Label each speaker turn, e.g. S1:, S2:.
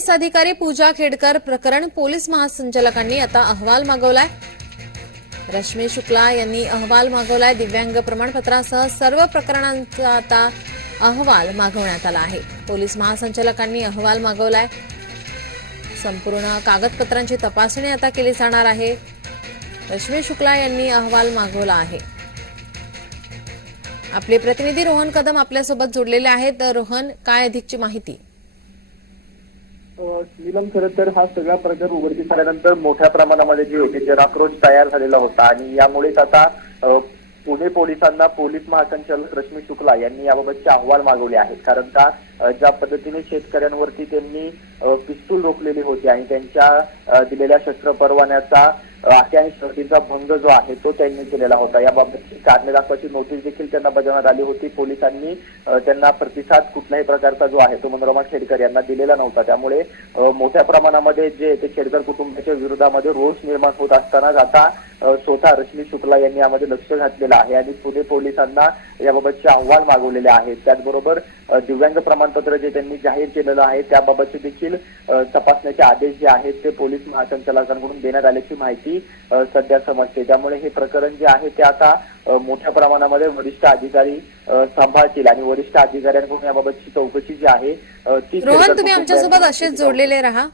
S1: IAS अधिकारी पूजा खेडकर प्रकरण police महासंचालकांनी आता अहवाल मागवलाय. रश्मी शुक्ला यांनी अहवाल मागवलाय. दिव्यांग प्रमाणपत्रासह सर्व प्रकरणांचा आता अहवाल मागवण्यात आला आहे. पोलीस महासंचालकांनी अहवाल मागवलाय. संपूर्ण कागदपत्रांची तपासणी आता केली जाणार आहे. रश्मी शुक्ला यांनी अहवाल मागवला आहे. आपले प्रतिनिधी रोहन कदम आपल्यासोबत जोडलेले आहेत. रोहन काय अधिकची माहिती?
S2: नीलम खरं तर हा सगळा प्रकार उघडकीस आल्यानंतर मोठ्या प्रमाणामध्ये जे होते जनाक्रोश तयार झालेला होता. आणि यामुळेच आता पुणे पोलिसांना पोलीस महासंचालक रश्मी शुक्ला यांनी याबाबतचे अहवाल मागवले आहेत. कारण का ज्या पद्धतीने शेतकऱ्यांवरती त्यांनी पिस्तूल रोखलेली होती आणि त्यांच्या दिलेल्या शस्त्र परवान्याचा अ, अटी आणि भंग जो आहे तो त्यांनी केलेला होता. याबाबतची कारणे दाखवायची नोटीस देखील त्यांना बजावण्यात आली होती. पोलिसांनी त्यांना प्रतिसाद कुठल्याही प्रकारचा जो आहे तो मनोरमा खेडकर यांना दिलेला नव्हता. त्यामुळे मोठ्या प्रमाणामध्ये जे ते खेडकर कुटुंबाच्या विरोधामध्ये रोष निर्माण होत असतानाच आता स्वतः रश्मी शुक्ला यांनी यामध्ये लक्ष घातलेलं आहे. आणि पुणे पोलिसांना याबाबतचे अहवाल मागवलेले आहेत. त्याचबरोबर दिव्यांग प्रमाणपत्र जे त्यांनी जाहीर केलेलं आहे त्याबाबतचे देखील तपासण्याचे आदेश जे आहेत ते पोलीस महासंचालकांकडून देण्यात आल्याची माहिती सध्या समजते. त्यामुळे हे प्रकरण जे आहे ते आता मोठ्या प्रमाणामध्ये वरिष्ठ अधिकारी सांभाळतील आणि वरिष्ठ अधिकाऱ्यांकडून याबाबतची चौकशी जी आहे ती
S1: रोहन तुम्ही आमच्यासोबत असेच जोडलेले राहा.